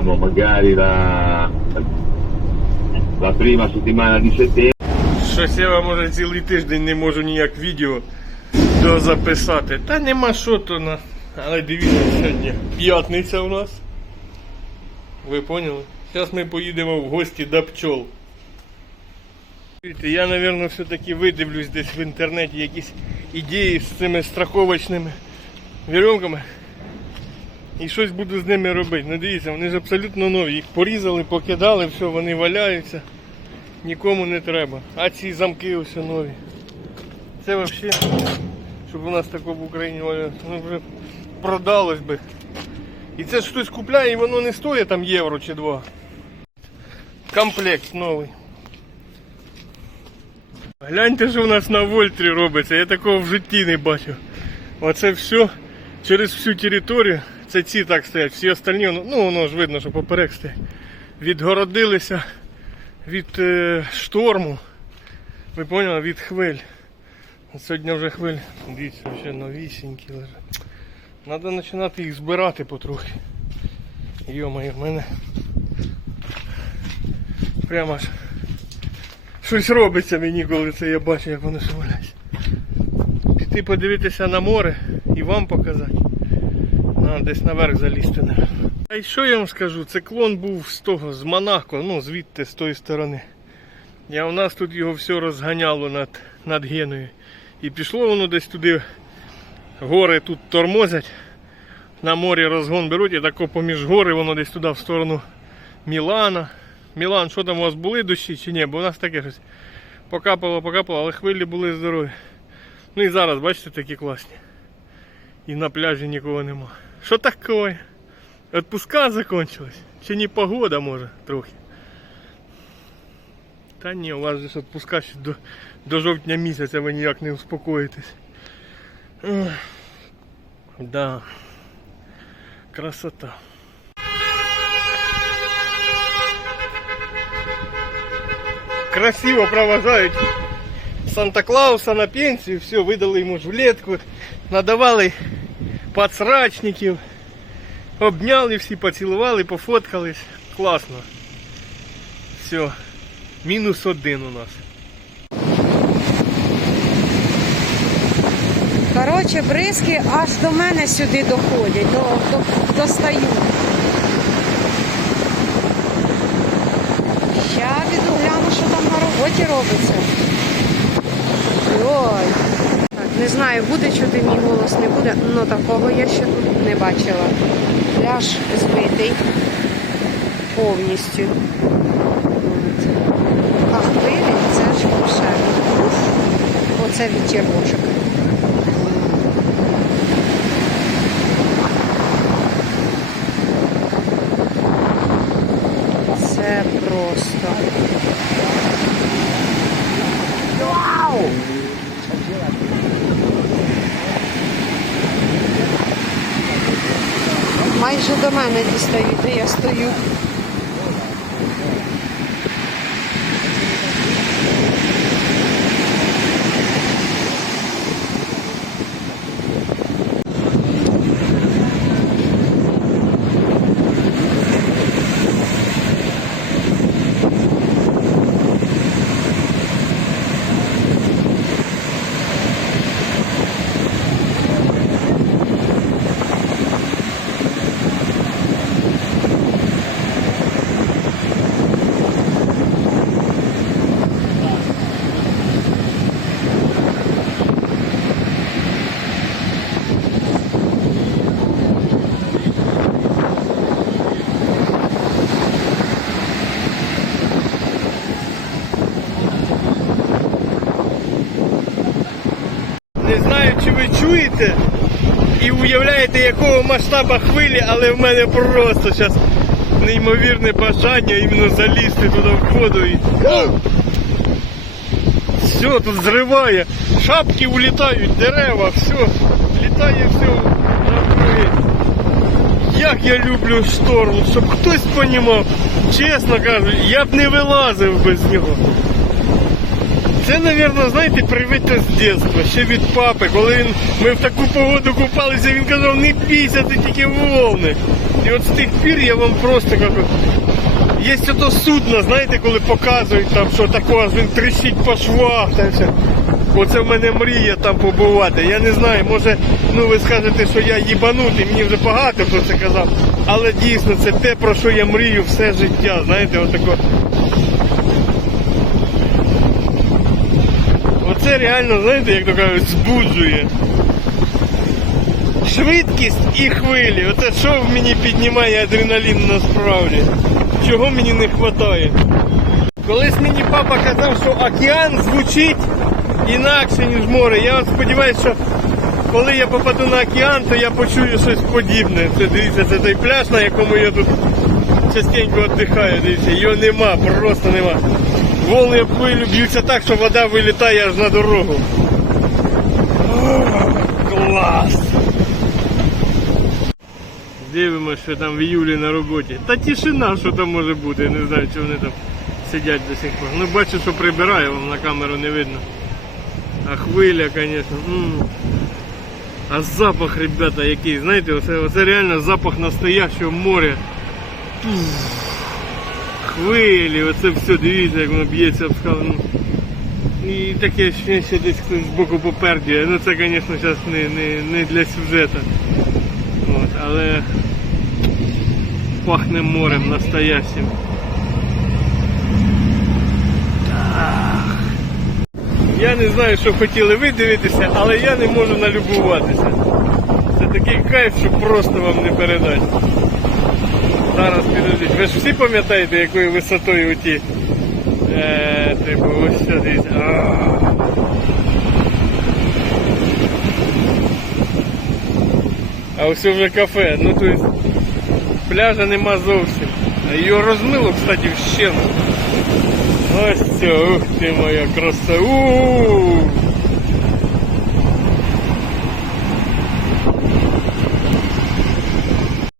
vediamo magari la, la prima settimana di settembre. Щось я вам уже цілий тиждень не можу ніяк відео дозаписати. Та нема що то на. Але дивіться, сьогодні п'ятниця у нас. Ви поняли? Зараз ми поїдемо в гості до пчол. Я, мабуть, все-таки видивлюсь десь в інтернеті якісь ідеї з цими страховочними вірьовками. І щось буду з ними робити. Ну дивіться, вони ж абсолютно нові. Їх порізали, покидали, все, вони валяються. Нікому не треба. А ці замки ось нові. Це взагалі, щоб у нас такого в Україні валялося, ну вже продалось би. І це ж хтось купляє і воно не стоїть там євро чи два. Комплект новий. Гляньте, що у нас на Вольтрі робиться, я такого в житті не бачив. Оце все через всю територію. Це ці так стоять, всі остальні, ну, ну воно ж видно, що поперек стоять. Відгородилися від е, шторму. Ви поняли, від хвиль. Сьогодні вже хвиль. Дивіться, ще новісінькі лежать. Треба починати їх збирати потрохи. Йо-моє, в мене прямо ж щось робиться мені, коли це я бачу, як вони шевеляться. Піти подивитися на море і вам показати. Надо десь наверх залізти. А й що я вам скажу? Циклон був з того, з Монако, ну звідти, з тої сторони. Я у нас тут його все розганяло над, над Геною. І пішло воно десь туди. Гори тут тормозять. На морі розгон беруть і тако поміж гори воно десь туди в сторону Мілана. Мілан, що там у вас були дощі чи ні? Бо у нас таке щось покапало, покапало, але хвилі були здорові. Ну і зараз, бачите, такі класні. І на пляжі нікого нема. Що таке? Отпуска закончились? Чи не погода може трохи? Та ні, у вас же ж отпуска ще до, до жовтня місяця ви ніяк не успокоїтесь. Ех, Да. Красота. Красиво провожають Санта-Клауса на пенсію, все, видали йому жилетку, надавали подсрачників, обняли всі, поцілували, пофоткались. Класно. Все. Мінус один у нас. Коротше, бризки аж до мене сюди доходять, до, до, достають. Ща піду що там на роботі робиться. Ой. Не знаю, буде чути мій голос, не буде, але такого я ще тут не бачила. Пляж збитий повністю. А хвилі це ж ще. Оце вітерочок. Це просто. Вау! Майже до мене дістають, де я стою. Не знаю, чи ви чуєте і уявляєте, якого масштаба хвилі, але в мене просто зараз неймовірне бажання іменно залізти туди в воду і. Все тут зриває. Шапки улітають, дерева, все. Літає все навкруги. Як я люблю шторм, щоб хтось понімав, чесно кажу, я б не вилазив без нього. Це, мабуть, знаєте, привито з дитинства, ще від папи. Коли він, ми в таку погоду купалися, він казав, не бійся, це тільки волни. І от з тих пір я вам просто кажу, Є ото судно, знаєте, коли показують там, що такого він тріщить по швах. Та все. Оце в мене мрія там побувати. Я не знаю, може, ну ви скажете, що я їбанутий, мені вже багато хто це казав. Але дійсно це те, про що я мрію все життя. Знаєте, отако. Оце реально, знаєте, як то кажуть, збуджує. Швидкість і хвилі. Оце що в мені піднімає адреналін насправді. Чого мені не вистачає? Колись мені папа казав, що океан звучить інакше, ніж море. Я сподіваюся, що коли я попаду на океан, то я почую щось подібне. Це дивіться, це той пляж, на якому я тут частенько віддихаю. Дивіться, його нема, просто нема. Об хвилю б'ються так, що вода вилітає аж на дорогу. О, Клас! Дивимося, що там в іюлі на роботі. Та тишина, що там може бути, я не знаю, чи вони там сидять до сих пор. Ну бачу, що прибирає, вам на камеру не видно. А хвиля, звісно. А запах, ребята, який, знаєте, оце, оце реально запах настоящого моря. Хвилі, оце все, дивіться, як воно б'ється об скалу. Ну, І таке ще, десь хтось збоку попердює. Ну це, звісно, зараз не, не, не для сюжету. От, але пахне морем настоящим. Я не знаю, що хотіли ви дивитися, але я не можу налюбуватися. Це такий кайф, що просто вам не передати. Зараз підождіть. Ви ж всі пам'ятаєте, якою висотою оті. Е, типу, ось що дивіться. А ось вже кафе. Ну то есть пляжа нема зовсім. Його розмило, кстати, вщент. Ось це, ух ти моя краса. У-у-у.